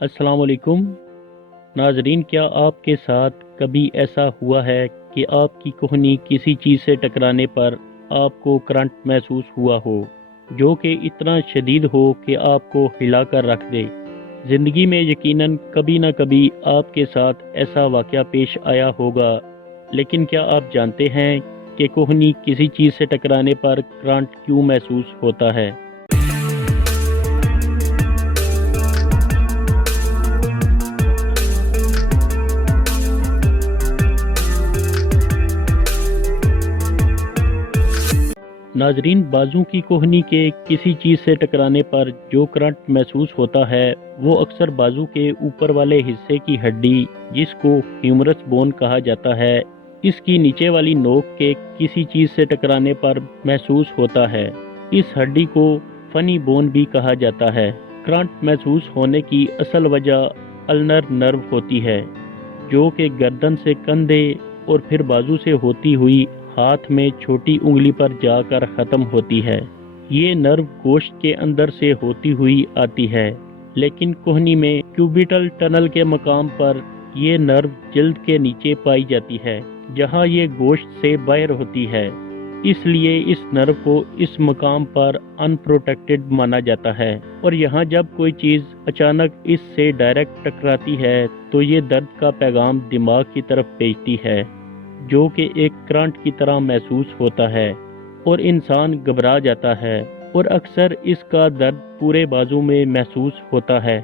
अस्सलाम वालेकुम नाजरीन, क्या आपके साथ कभी ऐसा हुआ है कि आपकी कोहनी किसी चीज़ से टकराने पर आपको करंट महसूस हुआ हो, जो कि इतना शदीद हो कि आपको हिला कर रख दे। ज़िंदगी में यकीनन कभी ना कभी आपके साथ ऐसा वाक़या पेश आया होगा, लेकिन क्या आप जानते हैं कि कोहनी किसी चीज़ से टकराने पर करंट क्यों महसूस होता है? नाजरीन, बाजू की कोहनी के किसी चीज़ से टकराने पर जो करंट महसूस होता है वो अक्सर बाजू के ऊपर वाले हिस्से की हड्डी, जिसको ह्यूमरस बोन कहा जाता है, इसकी नीचे वाली नोक के किसी चीज़ से टकराने पर महसूस होता है। इस हड्डी को फनी बोन भी कहा जाता है। करंट महसूस होने की असल वजह अल्नर नर्व होती है, जो कि गर्दन से कंधे और फिर बाजू से होती हुई हाथ में छोटी उंगली पर जाकर ख़त्म होती है। ये नर्व गोश्त के अंदर से होती हुई आती है, लेकिन कोहनी में क्यूबिटल टनल के मकाम पर ये नर्व जल्द के नीचे पाई जाती है, जहां ये गोश्त से बाहर होती है। इसलिए इस नर्व को इस मकाम पर अनप्रोटेक्टेड माना जाता है, और यहाँ जब कोई चीज़ अचानक इससे डायरेक्ट टकराती है तो ये दर्द का पैगाम दिमाग की तरफ भेजती है, जो कि एक करंट की तरह महसूस होता है, और इंसान घबरा जाता है, और अक्सर इसका दर्द पूरे बाजू में महसूस होता है।